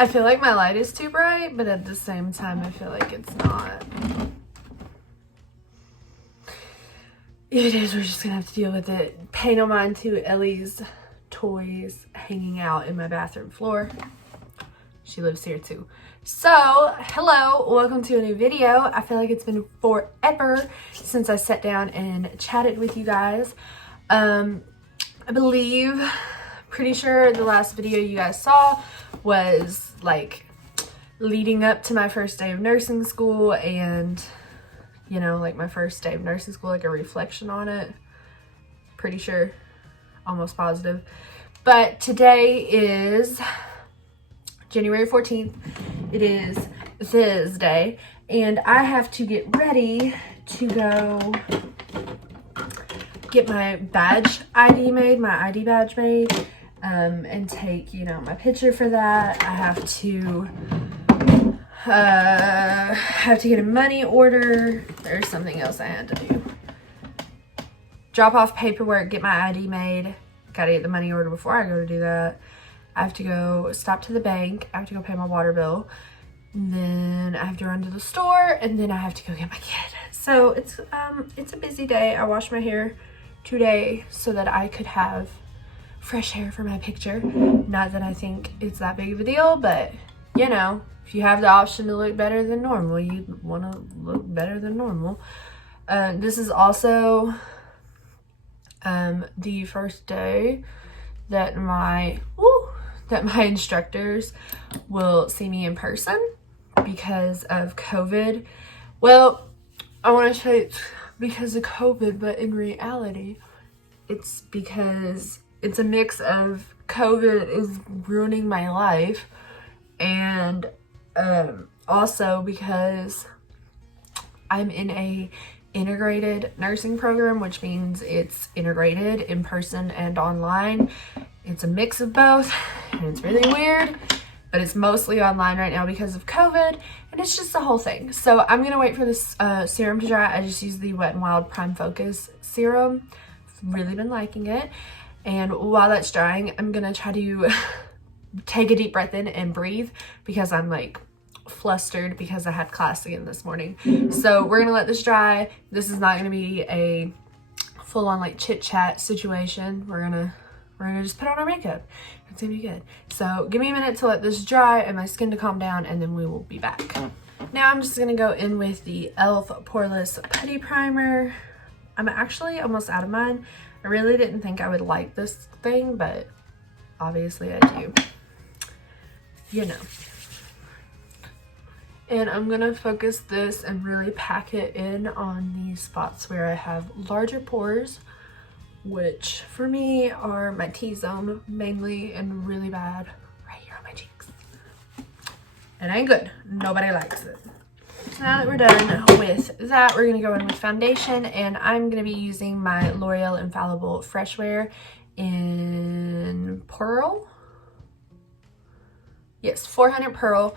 I feel like my light is too bright, but at the same time, I feel like it's not. It is, we're just gonna have to deal with it. Pay no mind to Ellie's toys hanging out in my bathroom floor. She lives here too. So, hello, welcome to a new video. I feel like it's been forever since I sat down and chatted with you guys. I believe, pretty sure the last video you guys saw was like leading up to my first day of nursing school and, you know, like my first day of nursing school, like a reflection on it. Pretty sure, almost positive. But today is January 14th. It is Thursday, and I have to get ready to go get my badge ID made, my ID badge made, and take, you know, my picture for that. I have to get a money order. There's something else I had to do. Drop off paperwork, get my ID made. Gotta get the money order before I go to do that. I have to go stop to the bank. I have to go pay my water bill. And then I have to run to the store, and then I have to go get my kid. So it's a busy day. I washed my hair today so that I could have fresh hair for my picture. Not that I think it's that big of a deal, but you know, if you have the option to look better than normal, you want to look better than normal. This is also the first day that my instructors will see me in person because of COVID. Well, I want to say it's because of COVID, but in reality, it's because it's a mix of COVID is ruining my life, and also because I'm in a integrated nursing program, which means it's integrated in person and online. It's a mix of both, and it's really weird, but it's mostly online right now because of COVID, and it's just the whole thing. So I'm gonna wait for this serum to dry. I just used the Wet n Wild Prime Focus serum. I've really been liking it, and while that's drying, I'm gonna try to take a deep breath in and breathe because I'm like flustered because I had class again this morning. So we're gonna let this dry. This is not gonna be a full-on like chit-chat situation. We're gonna just put on our makeup. It's gonna be good. So give me a minute to let this dry and my skin to calm down, and then we will be back. Now I'm just gonna go in with the e.l.f. Poreless Putty Primer. I'm actually almost out of mine. I really didn't think I would like this thing, but obviously I do. You know. And I'm gonna focus this and really pack it in on these spots where I have larger pores, which for me are my T-zone mainly, and really bad right here on my cheeks. It ain't good. Nobody likes it. So now that we're done with that, we're gonna go in with foundation, and I'm gonna be using my L'Oreal Infallible Fresh Wear in Pearl. Yes, 400 Pearl.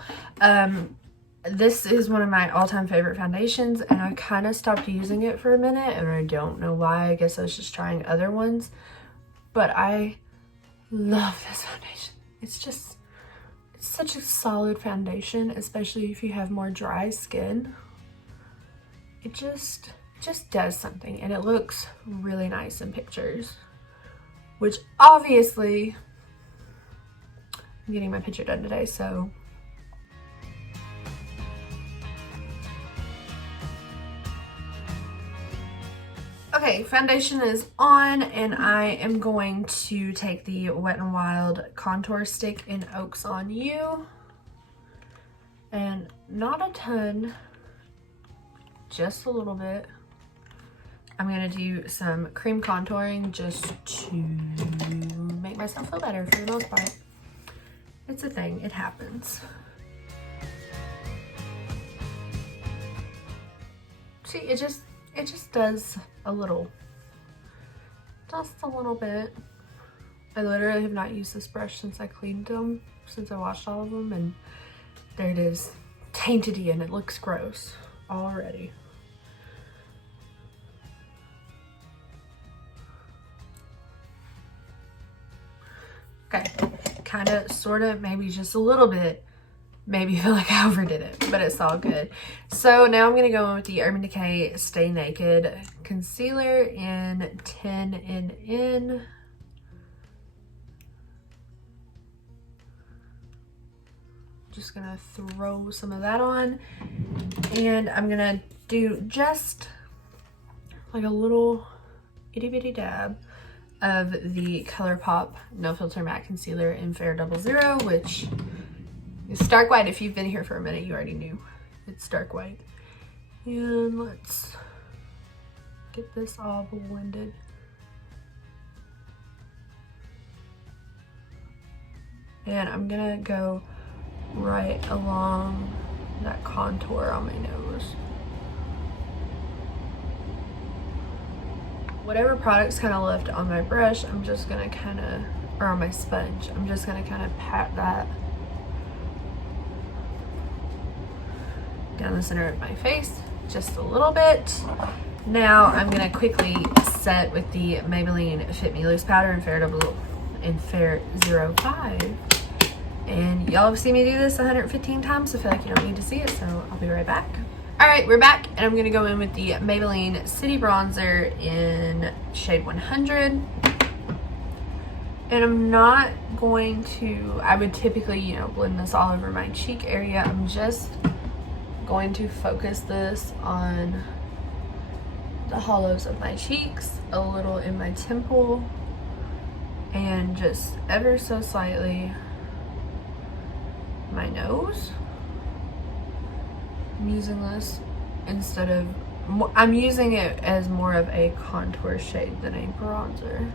This is one of my all-time favorite foundations, and I kind of stopped using it for a minute, and I don't know why. I guess I was just trying other ones, but I love this foundation. It's such a solid foundation, especially if you have more dry skin. It just does something, and it looks really nice in pictures, which obviously I'm getting my picture done today, so okay, foundation is on, and I am going to take the Wet n Wild Contour Stick in Oaks on You. And not a ton, just a little bit. I'm gonna do some cream contouring just to make myself feel better for the most part. It's a thing, it happens. See, it just does a little, just a little bit. I literally have not used this brush since I cleaned them, since I washed all of them, and there it is, tainted and it looks gross already. Okay, kind of, sort of, maybe just a little bit maybe feel like I overdid it, but it's all good. So now I'm going to go in with the Urban Decay Stay Naked Concealer in 10 and in. Just going to throw some of that on. And I'm going to do just like a little itty bitty dab of the ColourPop No Filter Matte Concealer in Fair 00, which is dark white. If you've been here for a minute, you already knew it's dark white. And let's get this all blended. And I'm gonna go right along that contour on my nose. Whatever product's kind of left on my brush, I'm just gonna kind of, or on my sponge, I'm just gonna kind of pat that down the center of my face just a little bit. Now I'm gonna quickly set with the Maybelline Fit Me Loose Powder in Fair 05. And y'all have seen me do this 115 times, so I feel like you don't need to see it, so I'll be right back. Alright, we're back, and I'm gonna go in with the Maybelline City Bronzer in shade 100. And I'm not going to, I would typically, you know, blend this all over my cheek area. I'm just going to focus this on the hollows of my cheeks, a little in my temple, and just ever so slightly my nose. I'm using this instead of, I'm using it as more of a contour shade than a bronzer.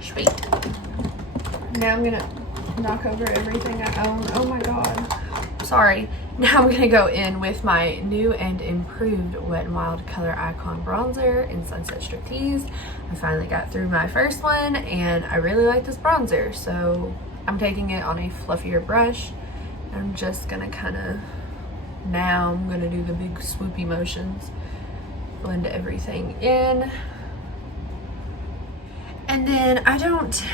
Sweet. Now I'm gonna knock over everything I own. Oh my god. Sorry. Now I'm gonna go in with my new and improved Wet n Wild Color Icon Bronzer in Sunset Striptease. I finally got through my first one and I really like this bronzer, so I'm taking it on a fluffier brush. I'm just gonna kind of, now I'm gonna do the big swoopy motions, blend everything in. And then I don't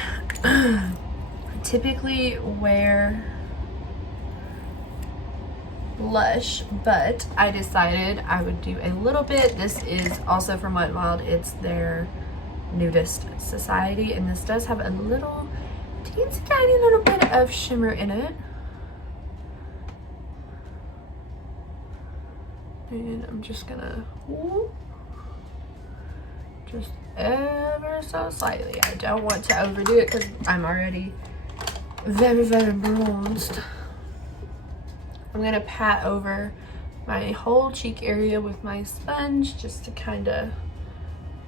typically wear blush, but I decided I would do a little bit. This is also from Wet n Wild. It's their Nudist Society, and this does have a little teensy tiny little bit of shimmer in it. And I'm just gonna just ever so slightly. I don't want to overdo it because I'm already very, very bronzed. I'm gonna pat over my whole cheek area with my sponge just to kind of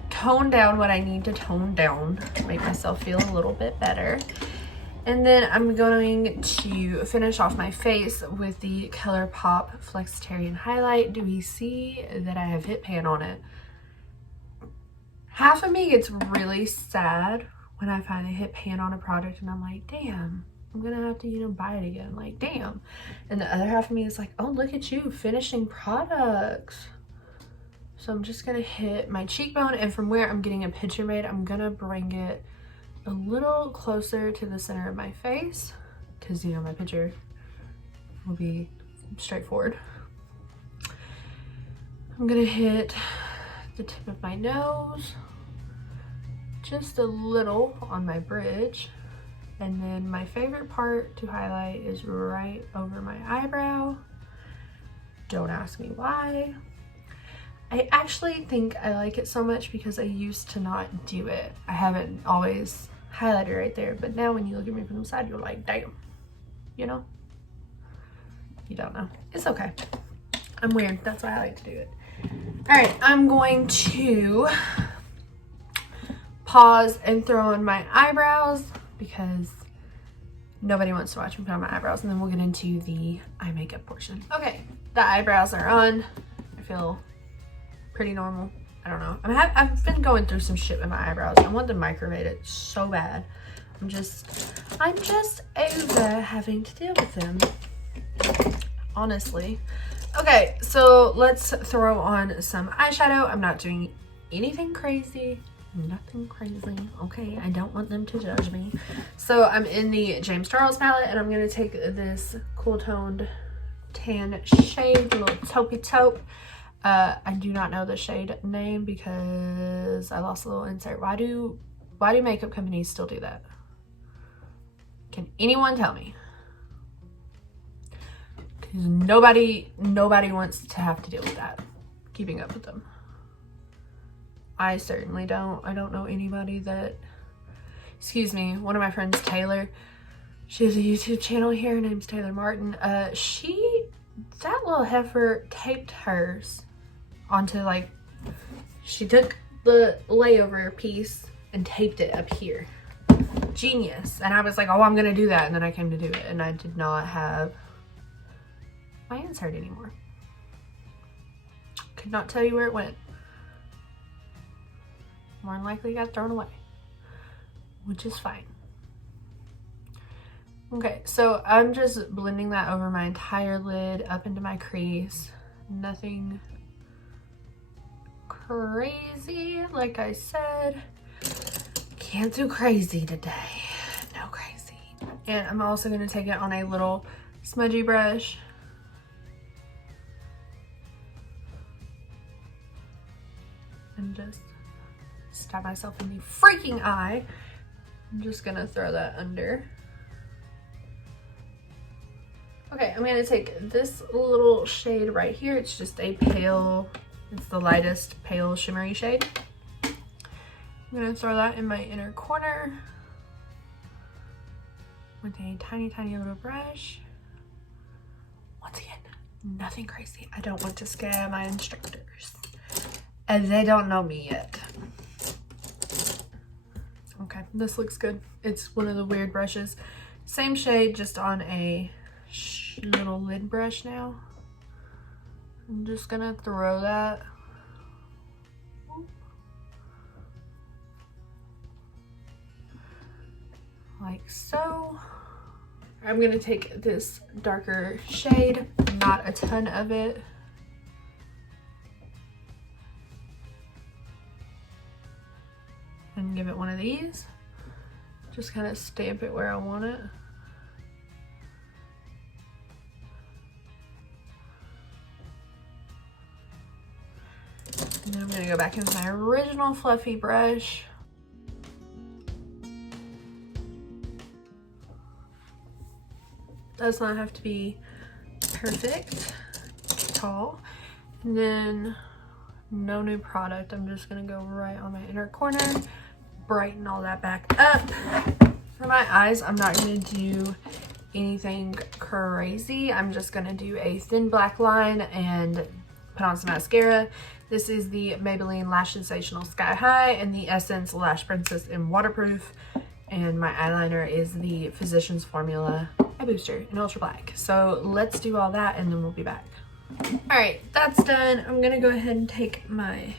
tone down what I need to tone down to make myself feel a little bit better. And then I'm going to finish off my face with the ColourPop Flexitarian Highlight. Do we see that I have hit pan on it? Half of me gets really sad when I finally hit pan on a product and I'm like, damn, I'm gonna have to, you know, buy it again. Like, damn. And the other half of me is like, oh, look at you finishing products. So I'm just gonna hit my cheekbone, and from where I'm getting a picture made, I'm gonna bring it a little closer to the center of my face because, you know, my picture will be straightforward. I'm gonna hit the tip of my nose, just a little on my bridge, and then my favorite part to highlight is right over my eyebrow. Don't ask me why. I actually think I like it so much because I used to not do it. I haven't always highlighted right there, but now when you look at me from the side, you're like, damn, you know? You don't know. It's okay. I'm weird. That's why I like to do it. All right, I'm going to pause and throw on my eyebrows because nobody wants to watch me put on my eyebrows, and then we'll get into the eye makeup portion. Okay, the eyebrows are on. I feel pretty normal. I don't know. I've been going through some shit with my eyebrows. I want them micromated so bad. I'm just over having to deal with them, honestly. Okay, so let's throw on some eyeshadow. I'm not doing anything crazy. Nothing crazy. Okay, I don't want them to judge me. So I'm in the James Charles palette, and I'm going to take this cool toned tan shade, a little taupey taupe. I do not know the shade name because I lost a little insert. Why do makeup companies still do that? Can anyone tell me? Because nobody wants to have to deal with that, keeping up with them. I certainly don't. I don't know anybody that, excuse me, one of my friends, Taylor, she has a YouTube channel here. Her name's Taylor Martin. That little heifer taped hers onto, like, she took the layover piece and taped it up here. Genius. And I was like, oh, I'm gonna do that. And then I came to do it, and I did not have my insert anymore. Could not tell you where it went. More than likely got thrown away, which is fine. Okay, so I'm just blending that over my entire lid up into my crease. Nothing crazy, like I said. Can't do crazy today. No crazy. And I'm also going to take it on a little smudgy brush. And just stab myself in the freaking eye. I'm just gonna throw that under. Okay, I'm gonna take this little shade right here. It's just a pale, it's the lightest pale shimmery shade. I'm gonna throw that in my inner corner with a tiny, tiny little brush. Once again, nothing crazy. I don't want to scare my instructors, and they don't know me yet. Okay, this looks good. It's one of the weird brushes. Same shade, just on a little lid brush now. I'm just gonna throw that. Like so. I'm gonna take this darker shade, not a ton of it. And give it one of these. Just kind of stamp it where I want it. And then I'm gonna go back into my original fluffy brush. Does not have to be perfect at all. And then no new product. I'm just gonna go right on my inner corner, brighten all that back up. For my eyes, I'm not gonna do anything crazy. I'm just gonna do a thin black line and put on some mascara. This is the Maybelline Lash Sensational Sky High and the Essence Lash Princess in Waterproof. And my eyeliner is the Physicians Formula Eye Booster in Ultra Black. So let's do all that and then we'll be back. All right, that's done. I'm gonna go ahead and take my,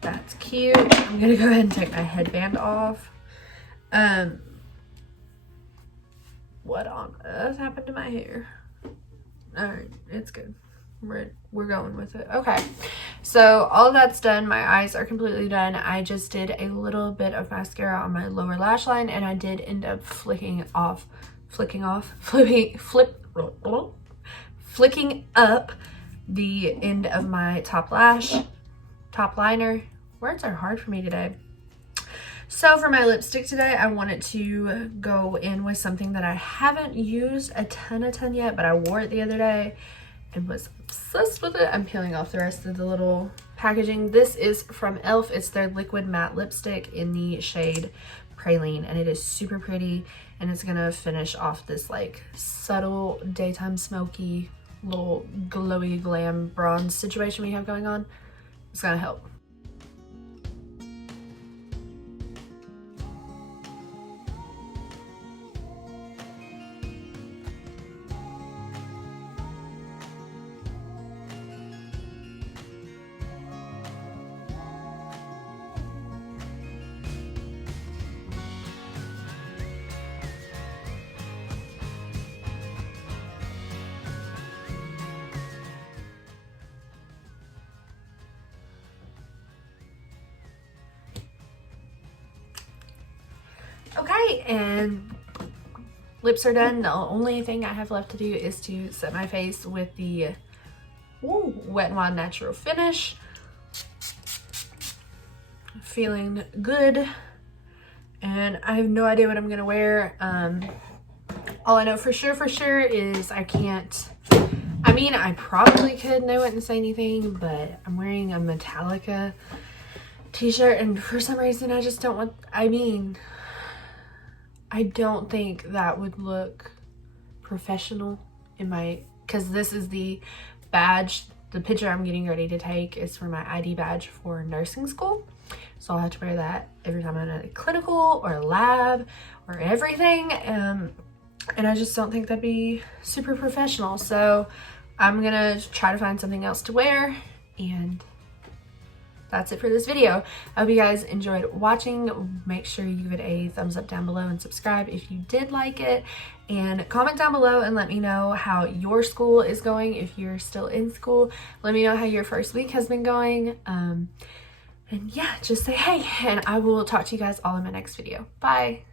that's cute. I'm gonna go ahead and take my headband off. What on earth happened to my hair? All right, it's good. We're going with it. Okay, so all that's done. My eyes are completely done. I just did a little bit of mascara on my lower lash line, and I did end up flicking up the end of my top liner. Words are hard for me today. So for my lipstick today, I wanted to go in with something that I haven't used a ton yet, but I wore it the other day and was obsessed with it. I'm peeling off the rest of the little packaging. This is from e.l.f. It's their liquid matte lipstick in the shade Praline, and it is super pretty, and it's gonna finish off this like subtle daytime smoky little glowy glam bronze situation we have going on. It's gonna help. Okay, and lips are done. The only thing I have left to do is to set my face with the Wet n Wild Natural Finish. Feeling good, and I have no idea what I'm gonna wear. All I know for sure is I can't, I mean, I probably could, and I wouldn't say anything, but I'm wearing a Metallica t-shirt, and for some reason I just don't want, I mean, I don't think that would look professional in my, because this is the badge, the picture I'm getting ready to take is for my ID badge for nursing school. So I'll have to wear that every time I'm at a clinical or a lab or everything. And I just don't think that'd be super professional. So I'm gonna try to find something else to wear, and that's it for this video. I hope you guys enjoyed watching. Make sure you give it a thumbs up down below and subscribe if you did like it, and comment down below and let me know how your school is going. If you're still in school, let me know how your first week has been going. And yeah, just say hey, and I will talk to you guys all in my next video. Bye.